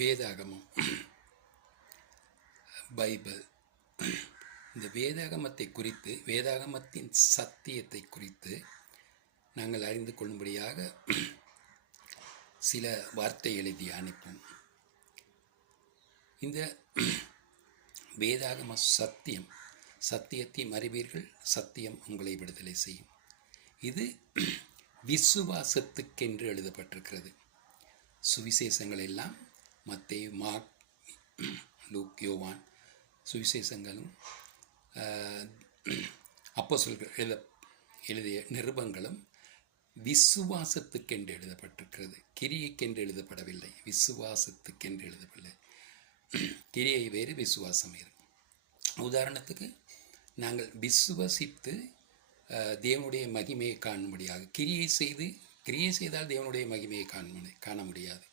வேதாகமம், பைபிள். இந்த வேதாகமத்தை குறித்து, வேதாகமத்தின் சத்தியத்தை குறித்து நாங்கள் அறிந்து கொள்ளும்படியாக சில வார்த்தைகளை தியானிப்போம். இந்த வேதாகம சத்தியம், சத்தியத்தை அறிவீர்கள், சத்தியம் உங்களை விடுதலை செய்யும். இது விசுவாசத்துக்கென்று எழுதப்பட்டிருக்கிறது. சுவிசேஷங்கள் எல்லாம் மத்தேயு, மார்க், லூக், யோவான் சுவிசேஷங்களும் அப்போஸ்தலர்கள் எழுதிய நிருபங்களும் விசுவாசத்துக்கென்று எழுதப்பட்டிருக்கிறது. கிரியைக்கென்று எழுதப்படவில்லை, விசுவாசத்துக்கென்று எழுதப்படவில்லை. கிரியை வேறு, விசுவாசம் வேறு. உதாரணத்துக்கு, நாங்கள் விசுவசித்து தேவனுடைய மகிமையை காணும்படியாக கிரியை செய்தால் தேவனுடைய மகிமையை காண முடியாது.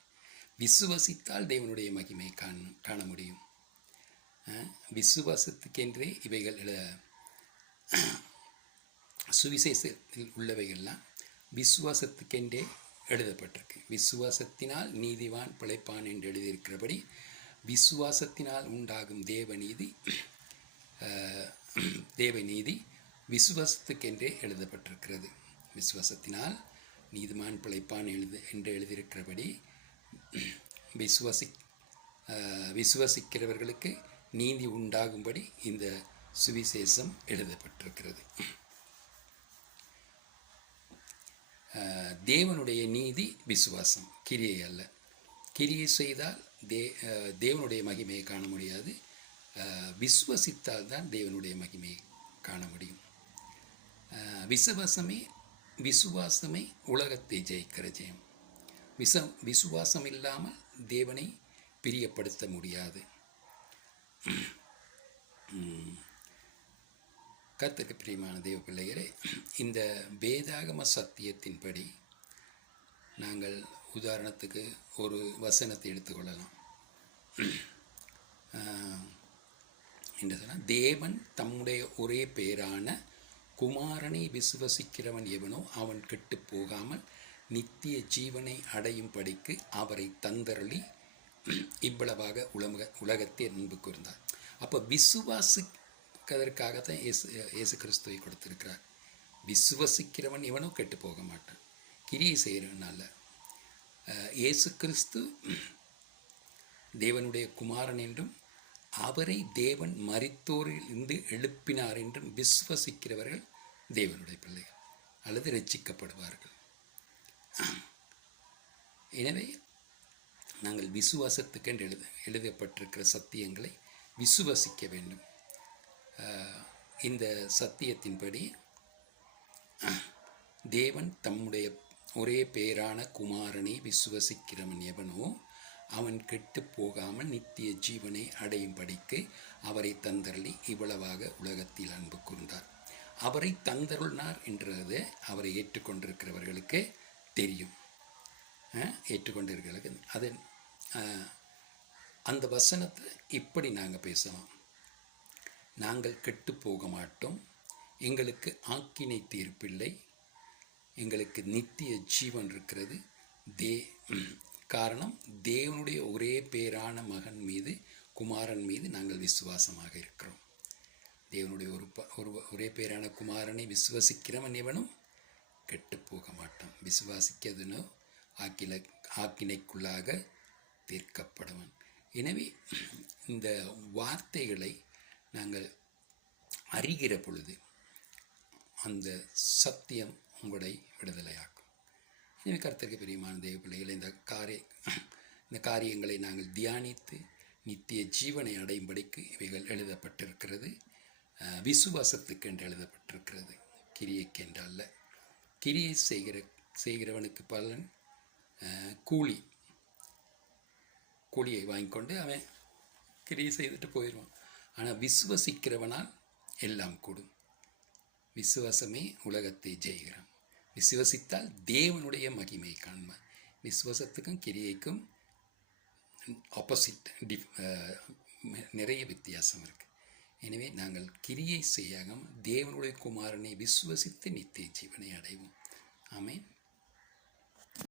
விசுவசித்தால் தேவனுடைய மகிமையை காண முடியும். விசுவாசத்துக்கென்றே இவைகள் சுவிசேஷத்தில் உள்ளவைகள்லாம் விசுவாசத்துக்கென்றே எழுதப்பட்டிருக்கு. விசுவாசத்தினால் நீதிவான் பிழைப்பான் என்று எழுதியிருக்கிறபடி விசுவாசத்தினால் உண்டாகும் தேவநீதி விசுவாசத்துக்கென்றே எழுதப்பட்டிருக்கிறது. விசுவாசத்தினால் நீதிமான் பிழைப்பான் என்று எழுதியிருக்கிறபடி விசுவாசிக்கிறவர்களுக்கு நீதி உண்டாகும்படி இந்த சுவிசேஷம் எழுதப்பட்டிருக்கிறது. தேவனுடைய நீதி விசுவாசம், கிரியை அல்ல. கிரியை செய்தால் தேவனுடைய மகிமையை காண முடியாது. விசுவசித்தால் தான் தேவனுடைய மகிமையை காண முடியும். விசுவாசமே உலகத்தை ஜெயிக்கிற ஜெயம். விசுவாசம் இல்லாமல் தேவனை பிரியப்படுத்த முடியாது. கர்த்தருக்கு பிரியமான தேவ பிள்ளைகளே, இந்த வேதாகம சத்தியத்தின்படி நாங்கள் உதாரணத்துக்கு ஒரு வசனத்தை எடுத்துக்கொள்ளலாம். என்ன சொன்னால், தேவன் தம்முடைய ஒரே பேரான குமாரனை விசுவசிக்கிறவன் எவனோ அவன் கெட்டு போகாமல் நித்திய ஜீவனை அடையும் படிக்கு அவரை தந்தருளி இவ்வளவாக உலகத்தை அன்பு கூர்ந்தார். அப்போ விசுவாசிக்கிறதற்காகத்தான் இயேசு கிறிஸ்துவை கொடுத்திருக்கிறார். விசுவசிக்கிறவன் இவனோ கெட்டு போக மாட்டான், கிரியை செய்கிறவனால. இயேசு கிறிஸ்து தேவனுடைய குமாரன் என்றும் அவரை தேவன் மரித்தோரில் இருந்து எழுப்பினார் என்றும் விசுவசிக்கிறவர்கள் தேவனுடைய பிள்ளைகள் அல்லது ரட்சிக்கப்படுவார்கள். எனவே நாங்கள் விசுவாசத்துக்கென்று எழுதப்பட்டிருக்கிற சத்தியங்களை விசுவசிக்க வேண்டும். இந்த சத்தியத்தின்படி தேவன் தம்முடைய ஒரே பேரான குமாரனை விசுவசிக்கிறவன் எவனோ அவன் கெட்டு போகாமல் நித்திய ஜீவனை அடையும் படிக்கு அவரை தந்தருளி இவ்வளவாக உலகத்தில் அன்பு கூர்ந்தார். அவரை தந்தருளினார் என்றது அவரை ஏற்றுக்கொண்டிருக்கிறவர்களுக்கு தெரியும். ஏற்றுக்கொண்டிருக்கிறவர்களுக்கு அது அந்த வசனத்தை இப்படி நாங்கள் பேசலாம். நாங்கள் கெட்டு போக மாட்டோம், எங்களுக்கு ஆக்கினை தீர்ப்பில்லை, எங்களுக்கு நித்திய ஜீவன் இருக்கிறது. காரணம், தேவனுடைய ஒரே பேரான மகன் மீது, குமாரன் மீது நாங்கள் விசுவாசமாக இருக்கிறோம். தேவனுடைய ஒரே பேரான குமாரனை விசுவசிக்கிறவன் எவனும் கெட்டு போக மாட்டான். விசுவாசிக்கிறதுனோ ஆக்கினைக்குள்ளாக தீர்க்கப்படுவன். எனவே இந்த வார்த்தைகளை நாங்கள் அறிகிற பொழுது அந்த சத்தியம் உங்களை விடுதலையாக்கும். எனவே கர்த்தருக்கு பிரியமான தேவ பிள்ளைகளை, இந்த காரியங்களை நாங்கள் தியானித்து நித்திய ஜீவனை அடையும்படிக்கு இவைகள் எழுதப்பட்டிருக்கிறது. விசுவாசத்துக்கென்று எழுதப்பட்டிருக்கிறது, கிரியைக்கென்று அல்ல. கிரியை செய்கிறவனுக்கு பலன் கூலியை வாங்கிக்கொண்டு அவன் கிரியை செய்துட்டு போயிடுவான். ஆனால் விசுவசிக்கிறவனால் எல்லாம் கூடும். விசுவாசமே உலகத்தை ஜெயிக்கிறான். விசுவசித்தால் தேவனுடைய மகிமை காண்பான். விசுவாசத்துக்கும் கிரியைக்கும் ஆப்போசிட், நிறைய வித்தியாசம் இருக்குது. எனவே நாங்கள் கிரியை செய்யாமல் தேவனுடைய குமாரனை விசுவசித்து நித்திய ஜீவனை அடைவோம். ஆமென்.